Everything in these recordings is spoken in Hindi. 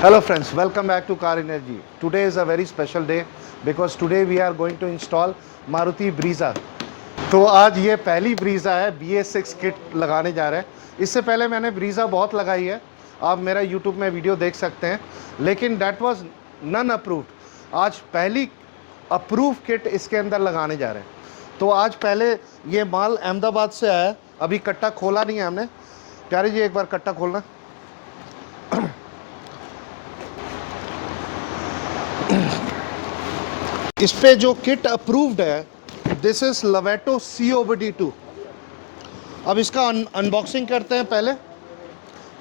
Hello friends, welcome back to Car Energy. Today is a very special day because today we are going to install Maruti Brezza. तो आज ये पहली ब्रीज़ा है, BS6 किट लगाने जा रहे हैं। इससे पहले मैंने ब्रीज़ा बहुत लगाई है, आप मेरा YouTube में वीडियो देख सकते हैं, लेकिन डैट वाज नन अप्रूव्ड। आज पहली अप्रूव किट इसके अंदर लगाने जा रहे हैं। तो आज पहले ये माल अहमदाबाद से आया है, अभी कट्टा खोला नहीं है हमने। प्यारे जी एक बार कट्टा खोलना। इस पे जो किट अप्रूव्ड है, दिस इज लवेटो COBD2। अब इसका अनबॉक्सिंग करते हैं। पहले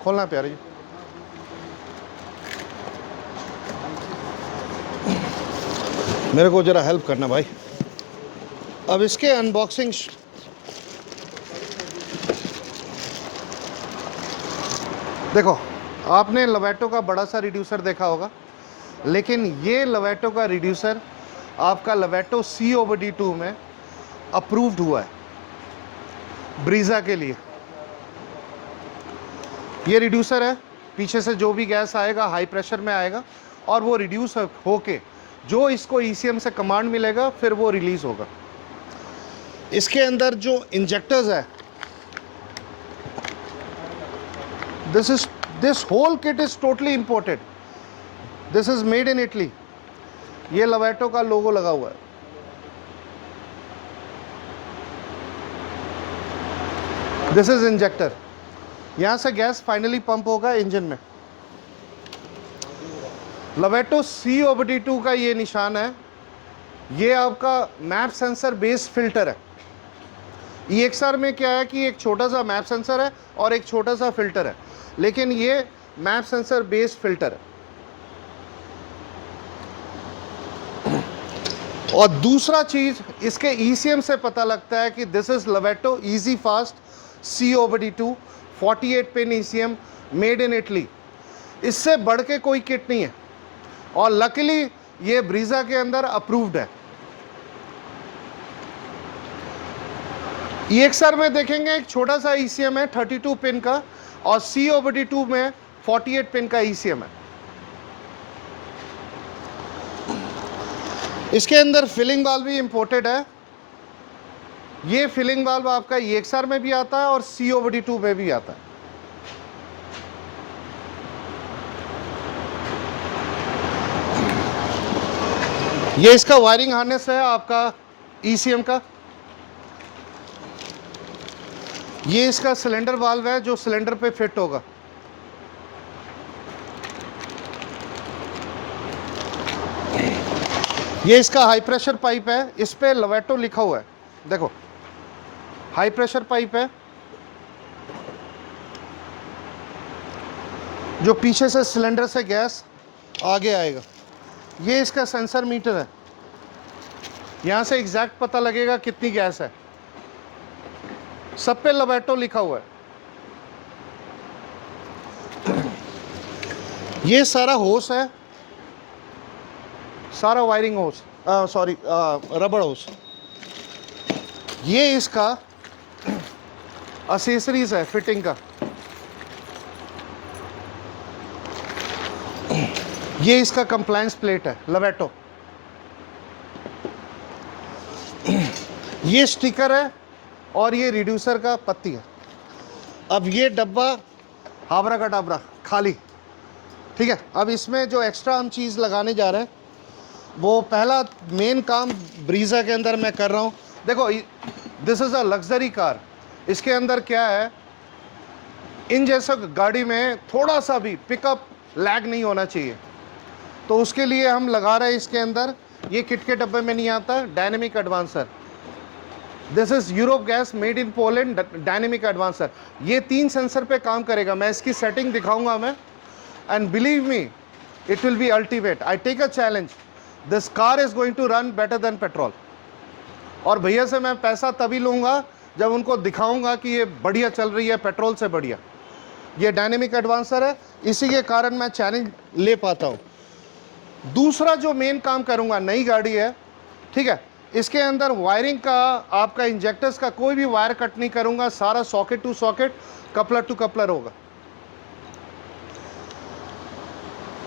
खोलना प्यारे जी। मेरे को जरा हेल्प करना भाई। अब इसके अनबॉक्सिंग देखो, आपने लवेटो का बड़ा सा रिड्यूसर देखा होगा, लेकिन ये लवेटो का रिड्यूसर आपका लवेटो COBD2 में अप्रूव्ड हुआ है ब्रीज़ा के लिए। ये रिड्यूसर है, पीछे से जो भी गैस आएगा हाई प्रेशर में आएगा और वो रिड्यूस होके जो इसको ECM से कमांड मिलेगा फिर वो रिलीज़ होगा। इसके अंदर जो इंजेक्टर्स है, this whole kit is totally imported. This is made in Italy. ये लवेटो का लोगो लगा हुआ है। This is injector. यहां से गैस फाइनली पंप होगा इंजन में। लवेटो COBD2 का ये निशान है। ये आपका मैप सेंसर बेस्ड फिल्टर है। EXR में क्या है कि एक छोटा सा मैप सेंसर है और एक छोटा सा फिल्टर है, लेकिन ये मैप सेंसर बेस्ड फिल्टर है। और दूसरा चीज, इसके ECM से पता लगता है कि this is Lovato easy fast COBD2 48 pin ECM made in Italy. इससे बढ़ के कोई किट नहीं है और लकीली ये ब्रीज़ा के अंदर अप्रूव्ड है। EXR में देखेंगे एक छोटा सा ECM है 32 पिन का और COBD2 में 48 पिन का ECM है। इसके अंदर फिलिंग वाल्व भी इंपोर्टेड है। ये फिलिंग वाल्व आपका EXR में भी आता है और COBD2 में भी आता है। ये इसका वायरिंग हार्नेस है आपका ECM का। ये इसका सिलेंडर वाल्व है जो सिलेंडर पे फिट होगा। ये इसका हाई प्रेशर पाइप है, इस पे लवेटो लिखा हुआ है। देखो, हाई प्रेशर पाइप है जो पीछे से सिलेंडर से गैस आगे आएगा। ये इसका सेंसर मीटर है, यहाँ से एग्जैक्ट पता लगेगा कितनी गैस है। सब पे लवेटो लिखा हुआ है। ये सारा होस है, सारा वायरिंग होस, सॉरी रबड़ होस। ये इसका एक्सेसरीज है फिटिंग का। ये इसका कंप्लायंस प्लेट है लवेटो। ये स्टिकर है और ये रिड्यूसर का पत्ती है। अब ये डब्बा हाबरा का डाबरा खाली, ठीक है। अब इसमें जो एक्स्ट्रा हम चीज़ लगाने जा रहे हैं, वो पहला मेन काम ब्रीज़ा के अंदर मैं कर रहा हूँ। देखो, this is a luxury car. इसके अंदर क्या है, इन जैसा गाड़ी में थोड़ा सा भी पिकअप लैग नहीं होना चाहिए, तो उसके लिए हम लगा रहे हैं इसके अंदर। ये किट के डब्बे में नहीं आता, dynamic advancer. This is Europe gas made in Poland dynamic advancer. ये 3 सेंसर पे काम करेगा। मैं इसकी सेटिंग दिखाऊंगा मैं, and believe me it will be ultimate. I take a challenge, this car is going to run better than petrol. और भैया से मैं पैसा तभी लूँगा जब उनको दिखाऊंगा कि ये बढ़िया चल रही है, पेट्रोल से बढ़िया। ये डायनेमिक एडवांसर है, इसी के कारण मैं चैलेंज ले पाता हूँ। दूसरा जो मेन काम करूँगा, नई गाड़ी है, ठीक है, इसके अंदर वायरिंग का, आपका इंजेक्टर्स का कोई भी वायर कट नहीं करूंगा, सारा socket to socket, coupler to coupler होगा।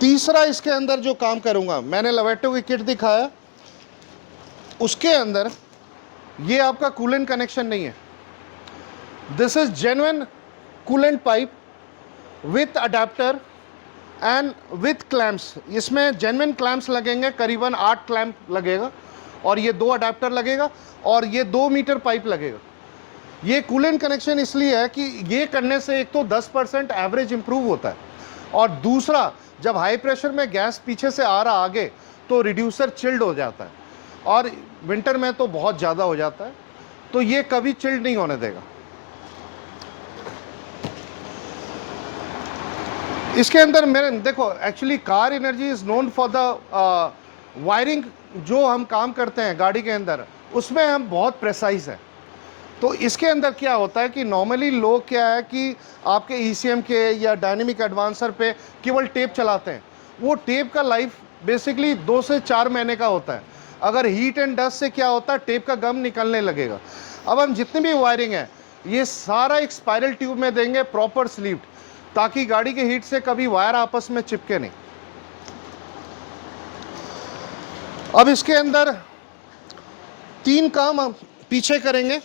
तीसरा इसके अंदर जो काम करूंगा, मैंने लवेटो की किट दिखाया, उसके अंदर ये आपका कूलेंट कनेक्शन नहीं है, this is genuine coolant pipe with adapter and with clamps. इसमें जेन्युइन क्लैम्प्स लगेंगे, करीबन 8 क्लैम्प लगेगा, और ये 2 अडेप्टर लगेगा, और ये 2 मीटर पाइप लगेगा। ये कूलेंट कनेक्शन इसलिए है कि ये करने से एक तो 10% एवरेज इंप्रूव होता है, और दूसरा जब हाई प्रेशर में गैस पीछे से आ रहा आगे तो रिड्यूसर चिल्ड हो जाता है, और विंटर में तो बहुत ज़्यादा हो जाता है, तो ये कभी चिल्ड नहीं होने देगा। इसके अंदर मेरे देखो, actually car energy is known for the wiring. जो हम काम करते हैं गाड़ी के अंदर, उसमें हम बहुत प्रेसाइज है। तो इसके अंदर क्या होता है कि नॉर्मली लोग क्या है कि आपके ECM के या डायनेमिक एडवांसर पे केवल टेप चलाते हैं। वो टेप का लाइफ बेसिकली 2 से 4 महीने का होता है। अगर हीट एंड डस्ट से क्या होता है, टेप का गम निकलने लगेगा। अब हम जितनी भी वायरिंग है, ये सारा एक स्पाइरल ट्यूब में देंगे, प्रॉपर स्लीव्ड, ताकि गाड़ी के हीट से कभी वायर आपस में चिपके नहीं। अब इसके अंदर 3 काम हम पीछे करेंगे।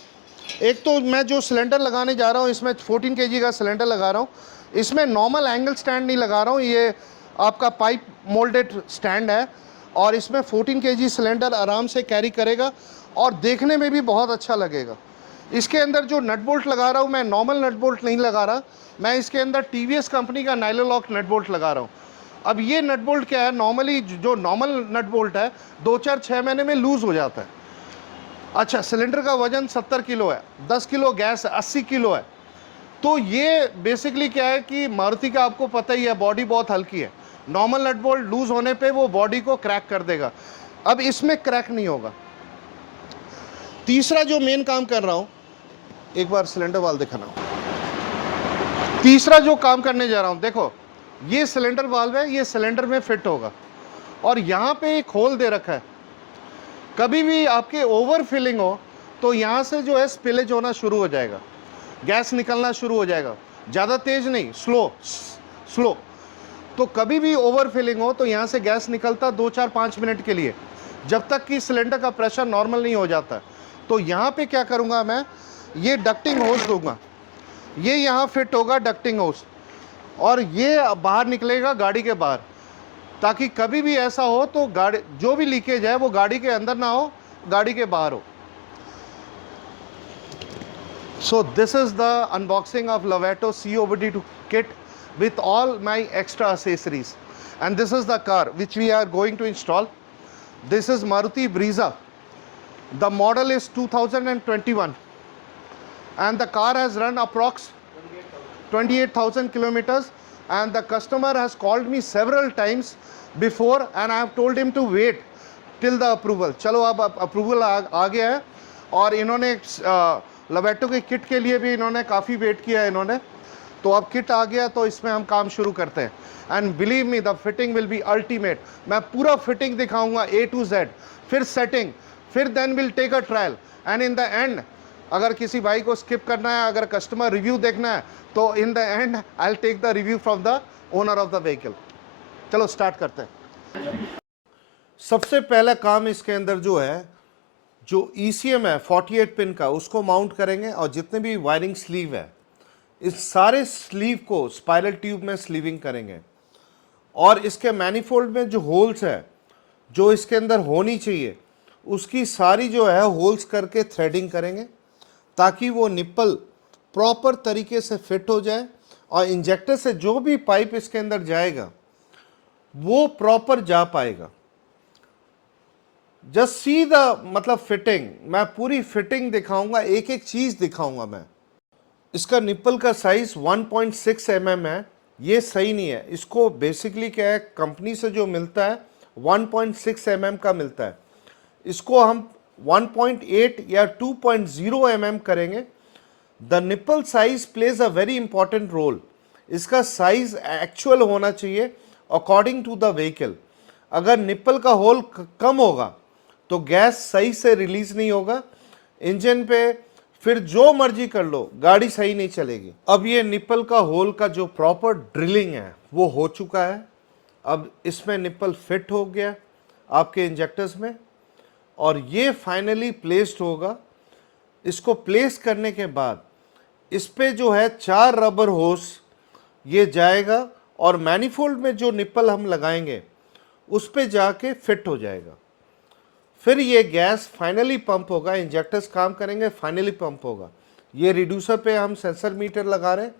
एक तो मैं जो सिलेंडर लगाने जा रहा हूँ, इसमें 14 kg का सिलेंडर लगा रहा हूँ। इसमें नॉर्मल एंगल स्टैंड नहीं लगा रहा हूँ, ये आपका पाइप मोल्डेड स्टैंड है, और इसमें 14 kg सिलेंडर आराम से कैरी करेगा, और देखने में भी बहुत अच्छा लगेगा। इसके अंदर जो नट बोल्ट लगा रहा हूँ, मैं नॉर्मल नट बोल्ट नहीं लगा रहा, मैं इसके अंदर TVS कंपनी का नाइलोलॉक नट बोल्ट लगा रहा हूँ। अब ये नट बोल्ट क्या है, नॉर्मली जो नॉर्मल नट बोल्ट है 2-4-6 महीने में लूज़ हो जाता है। अच्छा, सिलेंडर का वजन 70 किलो है, 10 किलो गैस है, 80 किलो है। तो ये बेसिकली क्या है कि मारुति का आपको पता ही है, बॉडी बहुत हल्की है, नॉर्मल नट बोल्ट लूज होने पे वो बॉडी को क्रैक कर देगा। अब इसमें क्रैक नहीं होगा। तीसरा जो मेन काम कर रहा हूं, एक बार सिलेंडर वाल दिखाना। तीसरा जो काम करने जा रहा हूं, देखो ये सिलेंडर वाल्व है, ये सिलेंडर में फिट होगा, और यहां पे एक होल दे रखा है। कभी भी आपके ओवर फिलिंग हो तो यहाँ से जो है स्पिलेज होना शुरू हो जाएगा, गैस निकलना शुरू हो जाएगा, ज़्यादा तेज नहीं, स्लो स्लो। तो कभी भी ओवर फिलिंग हो तो यहाँ से गैस निकलता 2-4-5 मिनट के लिए, जब तक कि सिलेंडर का प्रेशर नॉर्मल नहीं हो जाता। तो यहाँ पे क्या करूँगा मैं, ये डक्टिंग होस दूंगा, ये यहाँ फिट होगा डक्टिंग होस, और ये बाहर निकलेगा गाड़ी के बाहर, ताकि कभी भी ऐसा हो तो गाड़ी जो भी लीकेज है वो गाड़ी के अंदर ना हो, गाड़ी के बाहर हो। So this is the unboxing of Lovato COBD2 kit with all my extra accessories, and this is the car which we are going to install. This is Maruti Brezza. The model is 2021, and the car has run approx 28,000 kilometers, and the customer has called me several times before, and I have told him to wait till the approval. चलो अब अप्रूवल आ गया है, और इन्होंने लवेटो के किट के लिए भी इन्होंने काफ़ी वेट किया है इन्होंने, तो अब किट आ गया तो इसमें हम काम शुरू करते हैं। And believe me, the fitting will be ultimate. मैं पूरा फिटिंग दिखाऊंगा A to Z, फिर सेटिंग, फिर then will take a trial, and in the end अगर किसी भाई को स्किप करना है, अगर कस्टमर रिव्यू देखना है, तो in the end I will take the review from the owner of the vehicle. चलो स्टार्ट करते हैं। सबसे पहला काम इसके अंदर जो है, जो ECM है 48 पिन का, उसको माउंट करेंगे, और जितने भी वायरिंग स्लीव है, इस सारे स्लीव को स्पाइरल ट्यूब में स्लीविंग करेंगे, और इसके मैनिफोल्ड में जो होल्स है जो इसके अंदर होनी चाहिए, उसकी सारी जो है होल्स करके थ्रेडिंग करेंगे, ताकि वो निप्पल प्रॉपर तरीके से फिट हो जाए, और इंजेक्टर से जो भी पाइप इसके अंदर जाएगा वो प्रॉपर जा पाएगा। जस्ट सी द मतलब फिटिंग, मैं पूरी फिटिंग दिखाऊंगा, एक एक चीज दिखाऊंगा मैं। इसका निप्पल का साइज 1.6 mm है, ये सही नहीं है। इसको बेसिकली क्या है, कंपनी से जो मिलता है 1.6 mm का मिलता है, इसको हम 1.8 या 2.0 mm करेंगे। The nipple size plays a very important role. इसका साइज एक्चुअल होना चाहिए अकॉर्डिंग टू द व्हीकल। अगर निप्पल का होल कम होगा तो गैस सही से रिलीज नहीं होगा इंजन पे, फिर जो मर्जी कर लो गाड़ी सही नहीं चलेगी। अब ये निप्पल का होल का जो प्रॉपर ड्रिलिंग है वो हो चुका है। अब इसमें निप्पल फिट हो गया आपके इंजेक्टर्स में, और ये फाइनली प्लेस्ड होगा। इसको प्लेस करने के बाद इस पे जो है 4 रबर होस ये जाएगा, और मैनिफोल्ड में जो निप्पल हम लगाएंगे उस पे जाके फिट हो जाएगा। फिर ये गैस फाइनली पंप होगा, इंजेक्टर्स काम करेंगे, फाइनली पंप होगा। ये रिड्यूसर पे हम सेंसर मीटर लगा रहे हैं।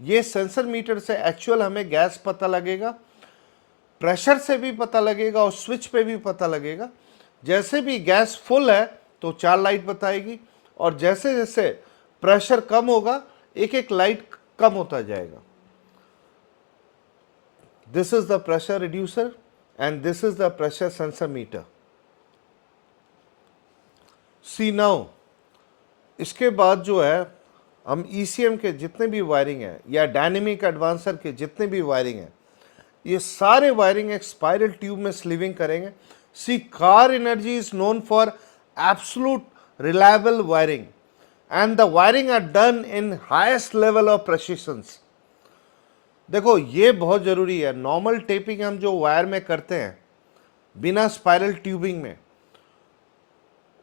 ये सेंसर मीटर से एक्चुअल हमें गैस पता लगेगा, प्रेशर से भी पता लगेगा और स्विच पे भी पता लगेगा। जैसे भी गैस फुल है तो 4 लाइट बताएगी, और जैसे जैसे प्रेशर कम होगा एक एक लाइट कम होता जाएगा। This is the pressure reducer and this is the pressure sensor meter. See now, इसके बाद जो है हम ECM के जितने भी वायरिंग है या डायनेमिक एडवांसर के जितने भी वायरिंग है, ये सारे वायरिंग एक स्पाइरल ट्यूब में स्लीविंग करेंगे। C car energy is known for absolute reliable wiring and the wiring are done in highest level of precision. देखो ये बहुत जरूरी है। नॉर्मल टेपिंग हम जो वायर में करते हैं बिना स्पाइरल ट्यूबिंग में,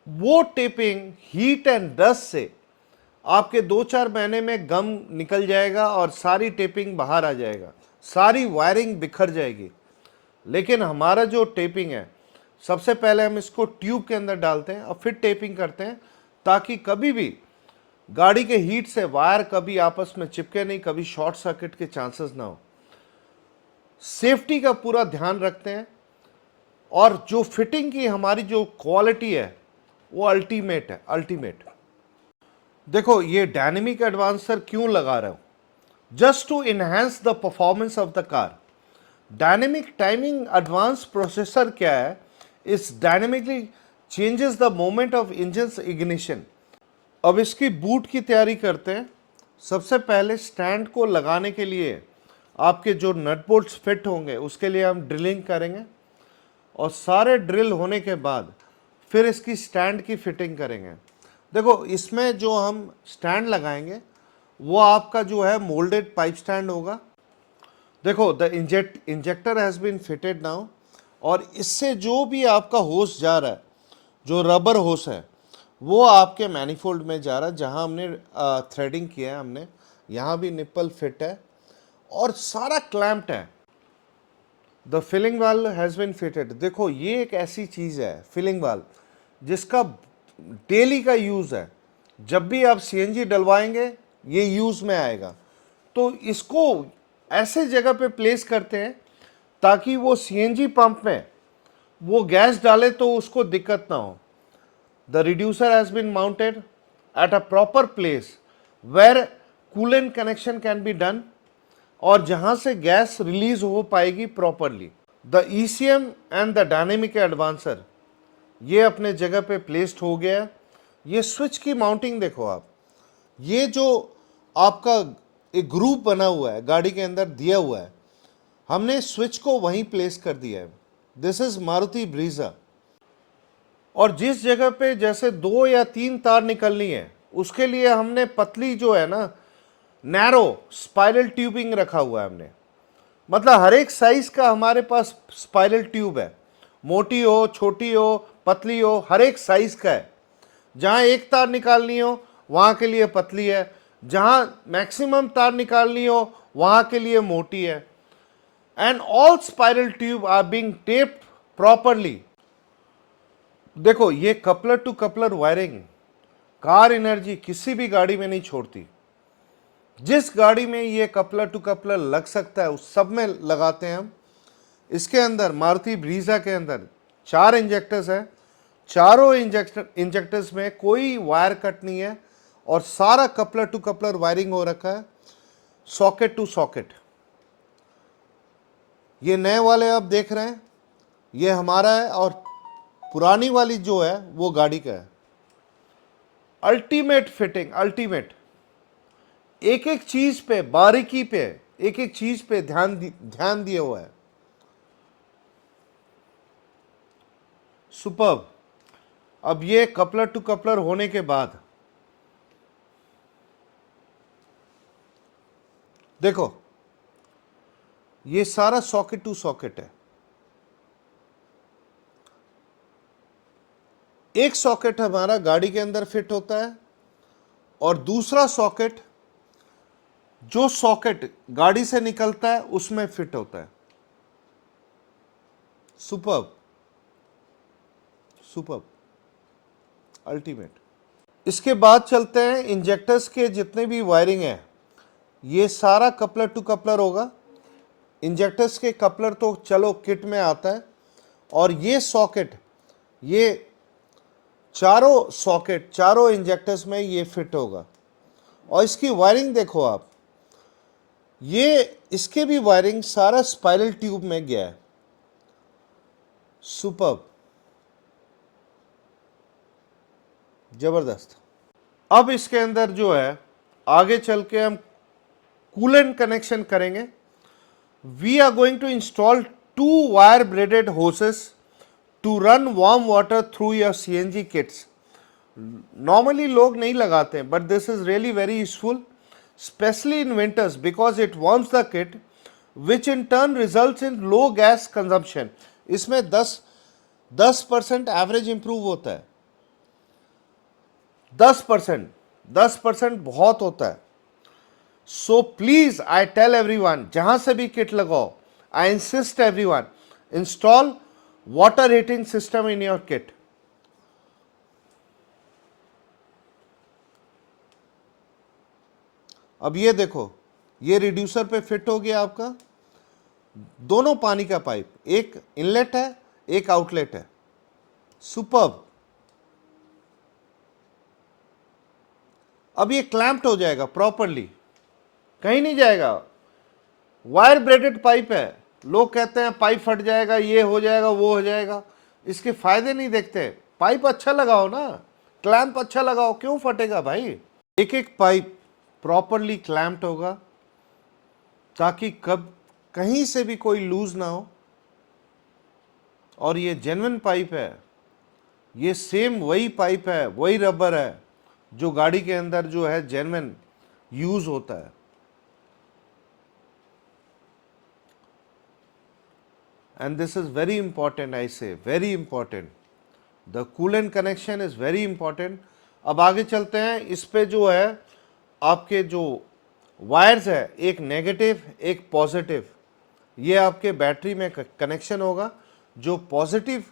वो टेपिंग हीट एंड डस्ट से आपके 2-4 महीने में गम निकल जाएगा और सारी टेपिंग बाहर आ जाएगा, सारी वायरिंग बिखर जाएगी। लेकिन हमारा जो टेपिंग है, सबसे पहले हम इसको ट्यूब के अंदर डालते हैं और फिर टेपिंग करते हैं, ताकि कभी भी गाड़ी के हीट से वायर कभी आपस में चिपके नहीं, कभी शॉर्ट सर्किट के चांसेस ना हो। सेफ्टी का पूरा ध्यान रखते हैं, और जो फिटिंग की हमारी जो क्वालिटी है वो अल्टीमेट है, अल्टीमेट। देखो ये डायनेमिक एडवांसर क्यों लगा रहा हूं? Just to enhance the performance of the car. Dynamic timing advance processor क्या है? इस dynamically changes the moment of engine's ignition. अब इसकी बूट की तैयारी करते हैं। सबसे पहले स्टैंड को लगाने के लिए आपके जो नट बोल्ट्स फिट होंगे उसके लिए हम ड्रिलिंग करेंगे, और सारे ड्रिल होने के बाद फिर इसकी स्टैंड की फिटिंग करेंगे। देखो इसमें जो हम स्टैंड लगाएंगे वो आपका जो है मोल्डेड पाइप स्टैंड होगा। देखो the injector has been fitted now, और इससे जो भी आपका होस जा रहा है, जो रबर होस है, वो आपके मैनिफोल्ड में जा रहा है जहां हमने थ्रेडिंग किया है। हमने यहाँ भी निप्पल फिट है और सारा क्लैम्प्ड है। The filling valve has been fitted. देखो ये एक ऐसी चीज़ है फिलिंग वाल्व जिसका डेली का यूज़ है। जब भी आप CNG डलवाएंगे ये यूज़ में आएगा, तो इसको ऐसे जगह पे प्लेस करते हैं ताकि वो CNG पंप में वो गैस डाले तो उसको दिक्कत ना हो। The reducer has been mounted at a proper place where coolant connection can be done, और जहां से गैस रिलीज हो पाएगी properly. The ECM and the dynamic advancer ये अपने जगह पे प्लेस्ड हो गया। ये स्विच की माउंटिंग देखो आप, ये जो आपका एक ग्रुप बना हुआ है गाड़ी के अंदर दिया हुआ है, हमने स्विच को वहीं प्लेस कर दिया है। This is Maruti Brezza. और जिस जगह पे जैसे 2 या 3 तार निकलनी है उसके लिए हमने पतली जो है ना नैरो स्पाइरल ट्यूबिंग रखा हुआ है हमने। मतलब हर एक साइज का हमारे पास स्पाइरल ट्यूब है, मोटी हो, छोटी हो, पतली हो, हर एक साइज का है। जहां एक तार निकालनी हो वहां के लिए पतली है, जहां मैक्सिमम तार निकालनी हो वहां के लिए मोटी है। And all spiral tube are being taped properly. देखो ये coupler to coupler wiring car energy किसी भी गाड़ी में नहीं छोड़ती। जिस गाड़ी में ये कपलर टू कपलर लग सकता है उस सब में लगाते हैं हम। इसके अंदर मारुति ब्रीजा के अंदर 4 इंजेक्टर्स हैं। चारों इंजेक्टर्स में कोई वायर कट नहीं है, और सारा कपलर टू कपलर वायरिंग हो रखा है, सॉकेट टू सॉकेट। ये नए वाले आप देख रहे हैं ये हमारा है, और पुरानी वाली जो है वो गाड़ी का है। Ultimate fitting, ultimate. एक एक चीज पे बारीकी पे, एक एक चीज पे ध्यान दिया हुआ है। सुपर्ब। अब ये कपलर टू कपलर होने के बाद देखो ये सारा सॉकेट टू सॉकेट है। एक सॉकेट हमारा गाड़ी के अंदर फिट होता है और दूसरा सॉकेट जो सॉकेट गाड़ी से निकलता है उसमें फिट होता है। Superb, superb, ultimate. इसके बाद चलते हैं इंजेक्टर्स के जितने भी वायरिंग है, ये सारा कपलर टू कपलर होगा। इंजेक्टर्स के कपलर तो चलो किट में आता है, और ये सॉकेट, ये चारों सॉकेट चारों इंजेक्टर्स में ये फिट होगा। और इसकी वायरिंग देखो आप, ये इसके भी वायरिंग सारा स्पाइरल ट्यूब में गया है। सुपर्ब, जबरदस्त। अब इसके अंदर जो है आगे चल के हम कूलेंट कनेक्शन करेंगे। We are going to install 2 wire braided hoses to run warm water through your CNG kits. Normally लोग नहीं लगाते हैं, but this is really very useful, specially in winters because it warms the kit which in turn results in low gas consumption. इसमें 10% एवरेज इंप्रूव होता है। 10% बहुत होता है। So please I tell everyone, जहां से भी किट लगाओ, I insist everyone, install water heating system in your kit. अब ये देखो, ये रिड्यूसर पे फिट हो गया आपका दोनों पानी का पाइप, एक इनलेट है एक आउटलेट है। सुपर्ब। अब ये क्लैंप्ड हो जाएगा प्रॉपरली, कहीं नहीं जाएगा। वायर ब्रेडेड पाइप है। लोग कहते हैं पाइप फट जाएगा, ये हो जाएगा, वो हो जाएगा, इसके फायदे नहीं देखते। पाइप अच्छा लगाओ ना, क्लैंप अच्छा लगाओ, क्यों फटेगा भाई। एक एक पाइप प्रॉपरली क्लैंप्ड होगा ताकि कब कहीं से भी कोई लूज ना हो। और ये जेन्युइन पाइप है, ये सेम वही पाइप है, वही रबर है जो गाड़ी के अंदर जो है जेन्युइन यूज होता है। And this is very important, I say very important, the coolant connection is very important. अब आगे चलते हैं। इस पे जो है आपके जो वायर्स है, एक नेगेटिव एक पॉजिटिव, ये आपके बैटरी में कनेक्शन होगा। जो पॉजिटिव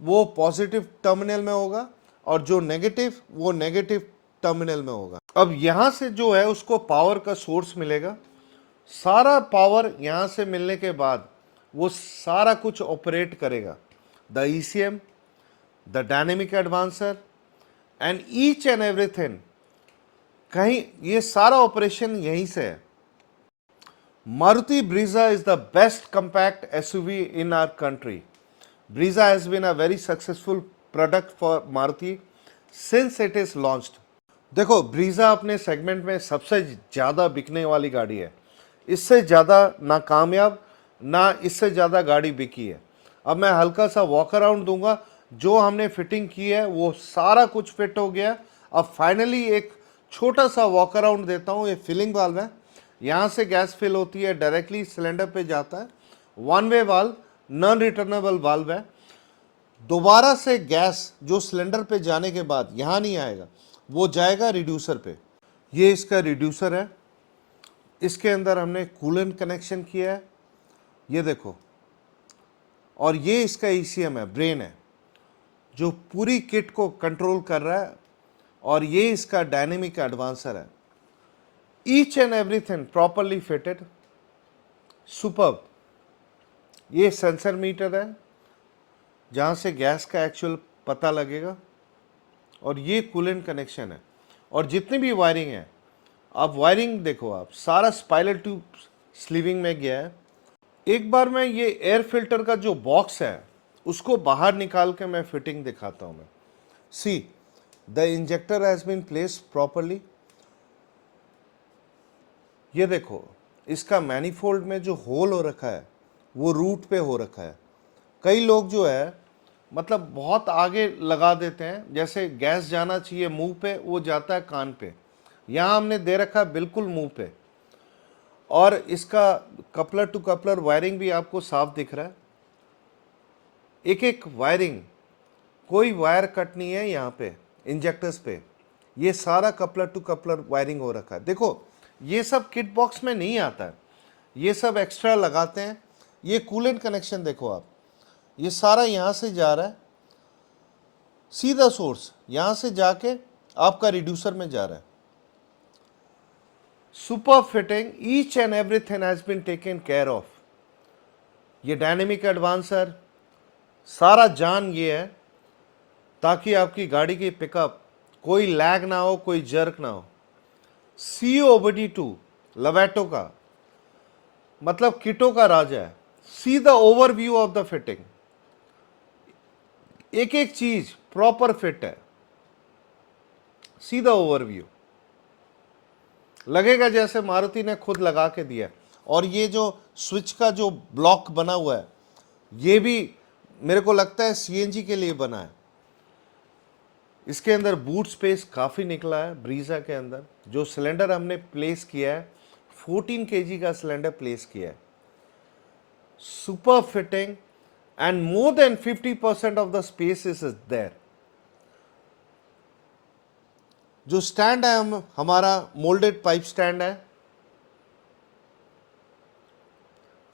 वो पॉजिटिव टर्मिनल में होगा और जो नेगेटिव वो नेगेटिव टर्मिनल में होगा। अब यहां से जो है उसको पावर का सोर्स मिलेगा। सारा पावर यहां से मिलने के बाद वो सारा कुछ ऑपरेट करेगा, the ECM, the dynamic advancer and each and everything. कहीं ये सारा ऑपरेशन यहीं से है। Maruti Brezza is the best compact SUV in our country. Brezza has been a very successful product for Maruti since it is launched. देखो, ब्रीजा अपने सेगमेंट में सबसे ज़्यादा बिकने वाली गाड़ी है। इससे ज़्यादा ना कामयाब ना इससे ज़्यादा गाड़ी बिकी है। अब मैं हल्का सा वॉक अराउंड दूंगा। जो हमने फिटिंग की है वो सारा कुछ फिट हो गया। अब फाइनली एक छोटा सा वॉक अराउंड देता हूँ। ये फिलिंग वाल्व है, यहाँ से गैस फिल होती है, डायरेक्टली सिलेंडर पे जाता है। One way valve, non returnable valve है। दोबारा से गैस जो सिलेंडर पे जाने के बाद यहाँ नहीं आएगा, वो जाएगा रिड्यूसर पे। ये इसका रिड्यूसर है। इसके अंदर हमने कूलेंट कनेक्शन किया है, ये देखो। और ये इसका ईसीएम है, ब्रेन है, जो पूरी किट को कंट्रोल कर रहा है। और ये इसका डायनेमिक एडवांसर है। Each and everything properly fitted, superb. ये सेंसर मीटर है जहाँ से गैस का एक्चुअल पता लगेगा। और ये कूलेंट कनेक्शन है। और जितनी भी वायरिंग है, आप वायरिंग देखो, आप सारा स्पाइरल ट्यूब स्लीविंग में गया है। एक बार मैं ये एयर फिल्टर का जो बॉक्स है उसको बाहर निकाल के मैं फिटिंग दिखाता हूँ। मैं see the injector has been placed properly. ये देखो, इसका मैनिफोल्ड में जो होल हो रखा है वो रूट पे हो रखा है। कई लोग जो है मतलब बहुत आगे लगा देते हैं, जैसे गैस जाना चाहिए मुंह पे, वो जाता है कान पे। यहाँ हमने दे रखा है बिल्कुल मुंह पे। और इसका कपलर टू कपलर वायरिंग भी आपको साफ दिख रहा है, एक एक वायरिंग, कोई वायर कट नहीं है यहाँ पे इंजेक्टर्स पे। ये सारा कपलर टू कपलर वायरिंग हो रखा है। देखो ये सब किट बॉक्स में नहीं आता है, ये सब एक्स्ट्रा लगाते हैं। ये कूलेंट कनेक्शन देखो आप, ये सारा यहाँ से जा रहा है, सीधा सोर्स यहाँ से जाके आपका रिड्यूसर में जा रहा है। Super fitting, each and everything has been taken care of. ये डायनेमिक एडवांसर सारा जान ये है ताकि आपकी गाड़ी की पिकअप कोई लैग ना हो, कोई जर्क ना हो। COBD2 लवेटो का मतलब किटों का राजा है। See the overview of the fitting, एक एक चीज प्रॉपर फिट है। सी द ओवरव्यू, लगेगा जैसे मारुति ने खुद लगा के दिया। और ये जो स्विच का जो ब्लॉक बना हुआ है, ये भी मेरे को लगता है CNG के लिए बना है। इसके अंदर बूट स्पेस काफ़ी निकला है ब्रीजा के अंदर। जो सिलेंडर हमने प्लेस किया है, 14 kg का सिलेंडर प्लेस किया है। Super fitting and more than 50% of the space is there. जो स्टैंड है हमारा मोल्डेड पाइप स्टैंड है।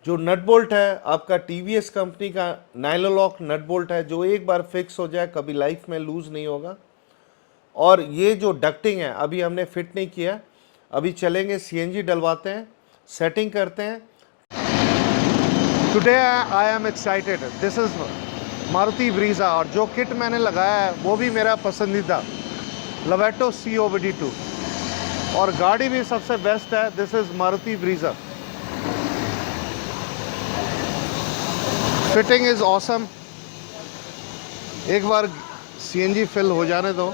जो नट बोल्ट है आपका TVS कंपनी का नाइलोलॉक नट बोल्ट है, जो एक बार फिक्स हो जाए कभी लाइफ में लूज नहीं होगा। और ये जो डक्टिंग है अभी हमने फिट नहीं किया, अभी चलेंगे CNG डलवाते हैं, सेटिंग करते हैं। Today I am excited, this is Maruti Brezza. और जो किट मैंने लगाया है वो भी मेरा पसंदीदा, लवेटो COBD2। और गाड़ी भी सबसे बेस्ट है, this is Maruti Brezza. Fitting is awesome. एक बार CNG फिल हो जाने दो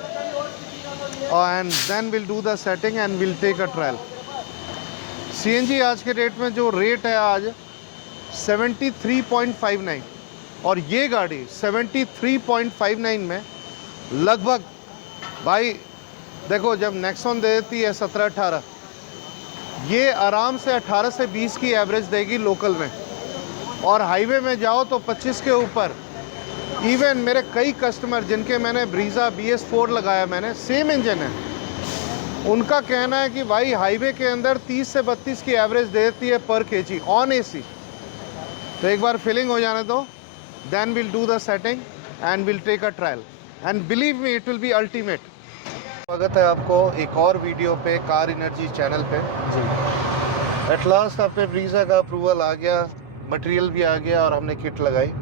and then will do the setting and will take a trial. CNG आज के डेट में जो रेट है आज 73.59, और ये गाड़ी 73.59 में लगभग, भाई देखो जब नेक्सॉन दे देती है 17-18, ये आराम से 18 से 20 की एवरेज देगी लोकल में। और हाईवे में जाओ तो 25 के ऊपर। इवन मेरे कई कस्टमर जिनके मैंने ब्रीजा BS4 लगाया, मैंने सेम इंजन है, उनका कहना है कि भाई हाईवे के अंदर 30 से 32 की एवरेज देती है पर kg ऑन AC। तो एक बार फिलिंग हो जाने दो, then will do the setting and will take a trial and believe me it will be ultimate. स्वागत है आपको एक और वीडियो पे, कार एनर्जी चैनल पे जी। एट लास्ट अपने ब्रीजा का अप्रूवल आ गया, मटेरियल भी आ गया और हमने किट लगाई।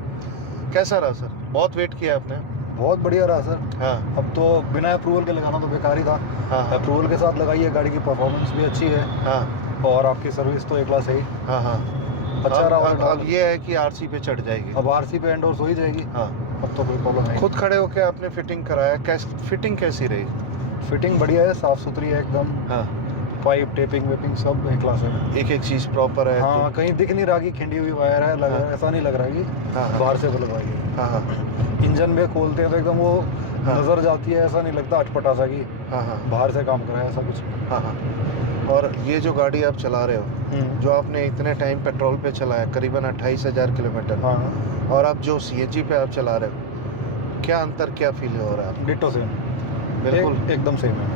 कैसा रहा सर? बहुत वेट किया आपने। बहुत बढ़िया रहा सर। हाँ, अब तो बिना अप्रूवल के लगाना तो बेकार ही था। हाँ, अप्रूवल के साथ लगाई है, गाड़ी की परफॉर्मेंस भी अच्छी है। हाँ, और आपकी सर्विस तो एक क्लास है ही। हाँ, हाँ, अच्छा रहा। अब ये है कि RC पे चढ़ जाएगी, अब RC पे एंडोर्स हो ही जाएगी। हाँ, अब तो कोई प्रॉब्लम नहीं। खुद खड़े होके आपने फिटिंग कराया, फिटिंग कैसी रही? फिटिंग बढ़िया है, साफ सुथरी है एकदम। हाँ, पाइप टेपिंग वेपिंग सब एक क्लास है। एक एक चीज़ प्रॉपर है। हाँ, कहीं दिख नहीं रहा कि खिंडी हुई वायर है, लग हाँ, ऐसा नहीं लग रहा है कि हाँ, बाहर से लगवाई है। हाँ, हाँ, इंजन में खोलते हैं तो एकदम वो हाँ, नज़र जाती है, ऐसा नहीं लगता अटपटा सा कि हाँ, हाँ, बाहर से काम कर रहा है, ऐसा कुछ। हाँ, हाँ। और ये जो गाड़ी आप चला रहे हो, जो आपने इतने टाइम पेट्रोल पे चलाया, करीबन 28,000 किलोमीटर, हाँ, और अब जो CNG पे आप चला रहे हो, क्या अंतर, क्या फील हो रहा है? डिट्टो सेम, बिल्कुल एकदम सेम है,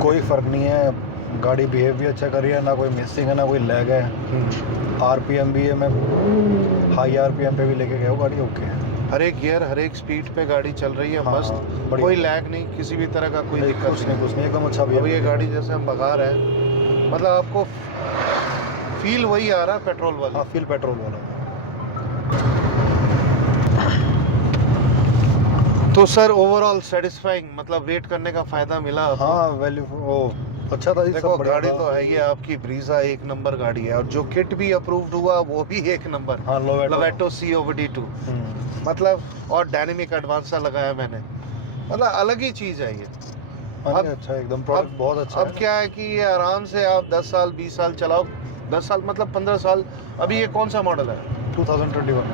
कोई फ़र्क नहीं है। गाड़ी बिहेव भी अच्छा कर रही है, ना कोई मिसिंग है ना कोई लैग है। RPM भी है, मैं हाई RPM पे भी लेके गया हूँ, गाड़ी ओके है। हर एक गियर, हर एक स्पीड पे गाड़ी चल रही है। हाँ, मस्त, कोई लैग नहीं, किसी भी तरह का कोई दिक्कत कुछ नहीं, एकदम अच्छा भी अब है। ये गाड़ी जैसे हम भगा रहे हैं, मतलब आपको फील वही आ रहा है पेट्रोल वाला। हाँ, फील पेट्रोल वाला। तो सर ओवरऑल सेटिस्फाइंग, मतलब वेट करने का फायदा मिला आपको? हाँ, वैल्यू वो अच्छा था। देखो गाड़ी तो है ही आपकी ब्रीजा, एक नंबर गाड़ी है। और जो किट भी अप्रूव्ड हुआ वो भी एक नंबर। हाँ, लवेटो COBD2 मतलब, और डायनेमिक एडवांसर लगाया मैंने, मतलब अलग ही चीज़ है ये। अब अच्छा एकदम प्रोडक्ट बहुत अच्छा है। अब क्या है कि ये आराम से आप 10 साल 20 साल चलाओ, 10 साल मतलब 15 साल। अभी ये कौन सा मॉडल है? 2021।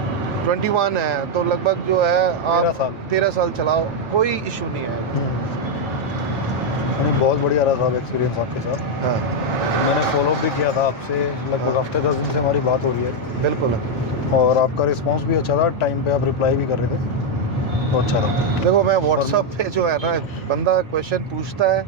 21 है तो लगभग जो है 13 साल। 13 साल चलाओ, कोई इशू नहीं है। नहीं, बहुत बढ़िया रहा साहब एक्सपीरियंस आपके साथ। हाँ मैंने फॉलो भी किया था आपसे, लगभग हाँ। हफ्ते 10 दिन से हमारी बात हो रही है, बिल्कुल। और आपका रिस्पांस भी अच्छा था, टाइम पे आप रिप्लाई भी कर रहे थे, तो अच्छा था। देखो मैं व्हाट्सएप पे जो है ना, बंदा क्वेश्चन पूछता है,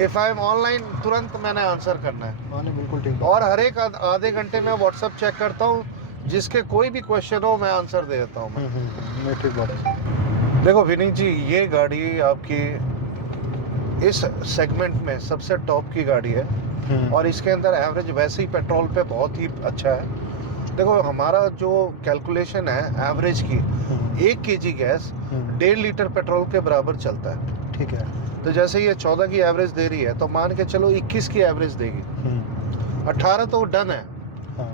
इफ़ आई एम ऑनलाइन तुरंत मैंने आंसर करना है। हाँ नहीं, बिल्कुल ठीक। और हर एक आधे घंटे में व्हाट्सएप चेक करता हूँ, जिसके कोई भी क्वेश्चन हो मैं आंसर दे देता हूँ। नहीं, ठीक बात है। देखो विनीत जी, ये गाड़ी आपकी इस सेगमेंट में सबसे टॉप की गाड़ी है, और इसके अंदर एवरेज वैसे ही पेट्रोल पे बहुत ही अच्छा है। देखो हमारा जो कैलकुलेशन है एवरेज की, 1 kg गैस 1.5 लीटर पेट्रोल के बराबर चलता है। ठीक है। तो जैसे ये 14 की एवरेज दे रही है, तो मान के चलो 21 की एवरेज देगी। 18 तो डन है,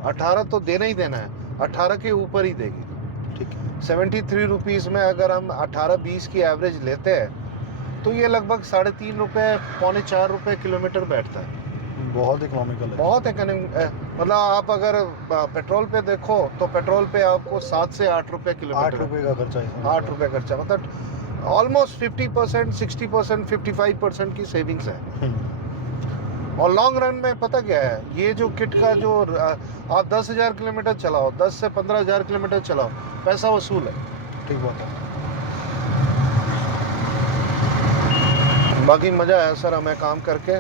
18 तो देना ही देना है, 18 के ऊपर ही देगी। ठीक है। 73 रुपीज़ में अगर हम 18-20 की एवरेज लेते हैं, तो ये लगभग 3.5 रुपये, 3.25 रुपये किलोमीटर बैठता है। बहुत इकोनॉमिकल है। बहुत मतलब आप अगर पेट्रोल पे देखो तो पेट्रोल पे आपको 7 से 8 रुपये 8 किलोमीटर, रुपये का खर्चा है। 8 रुपये खर्चा, मतलब ऑलमोस्ट 50%, 60%, 55% की सेविंग्स है। और लॉन्ग रन में पता क्या है, ये जो किट का जो आप 10,000 किलोमीटर चलाओ, 10 से 15,000 किलोमीटर चलाओ, पैसा वसूल है। ठीक बात है। बाकी मज़ा आया सर हमें काम करके,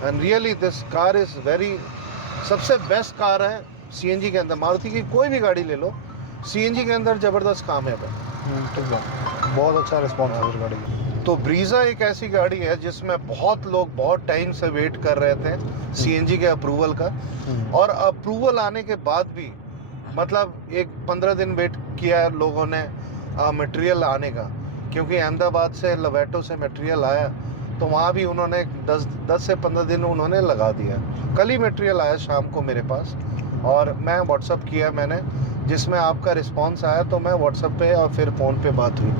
and really this car is very, सबसे बेस्ट कार है सीएनजी के अंदर। मारुति की कोई भी गाड़ी ले लो, सीएनजी के अंदर ज़बरदस्त काम है भाई। ठीक बात, बहुत अच्छा रिस्पॉन्स है उस गाड़ी का। तो ब्रीज़ा एक ऐसी गाड़ी है जिसमें बहुत लोग बहुत टाइम से वेट कर रहे थे सीएनजी के अप्रूवल का, और अप्रूवल आने के बाद भी मतलब एक 15 दिन वेट किया लोगों ने मटेरियल आने का, क्योंकि अहमदाबाद से लवेटो से मटेरियल आया, तो वहाँ भी उन्होंने 10 से 15 दिन उन्होंने लगा दिया। कल ही मटेरियल आया शाम को मेरे पास, और मैं व्हाट्सअप किया मैंने, जिसमें आपका रिस्पांस आया, तो मैं व्हाट्सएप पे और फिर फ़ोन पे बात हुई।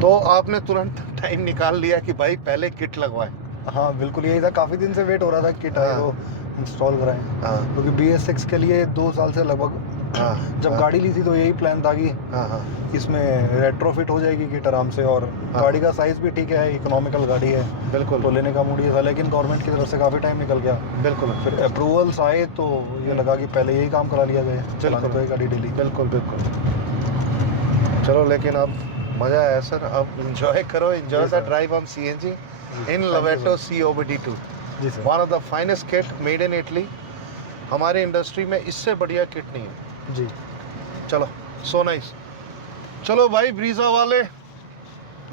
तो आपने तुरंत टाइम निकाल लिया कि भाई पहले किट लगवाएं। हाँ बिल्कुल, यही था, काफ़ी दिन से वेट हो रहा था किट आए तो इंस्टॉल कराएं। क्योंकि BS6 के लिए 2 साल से लगभग जब गाड़ी ली थी तो यही प्लान था कि इसमें रेट्रोफिट हो जाएगी किट आराम से, और गाड़ी का साइज़ भी ठीक है, इकोनॉमिकल गाड़ी है, बिल्कुल, तो लेने का मूड ये था। लेकिन गवर्नमेंट की तरफ से काफ़ी टाइम निकल गया, बिल्कुल, फिर अप्रूवल्स आए तो ये लगा कि पहले यही काम करा लिया जाए, चलाने तो ये गाड़ी डेली। बिल्कुल बिल्कुल। चलो, लेकिन अब मज़ा आया सर, अब इंजॉय करो, enjoy the drive on CNG in Lovato COBD2। जी sir. One of the finest kit made in Italy. हमारी इंडस्ट्री में इससे बढ़िया किट नहीं है जी। चलो, सो नाइस। चलो भाई ब्रीज़ा वाले,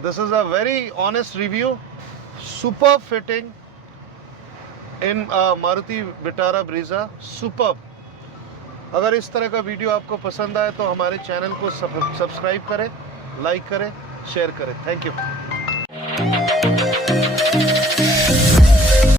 this is a very honest review, super fitting in Maruti Vitara Brezza, super. अगर इस तरह का वीडियो आपको पसंद आए तो हमारे चैनल को सब्सक्राइब करें, लाइक करें, शेयर करें। Thank you.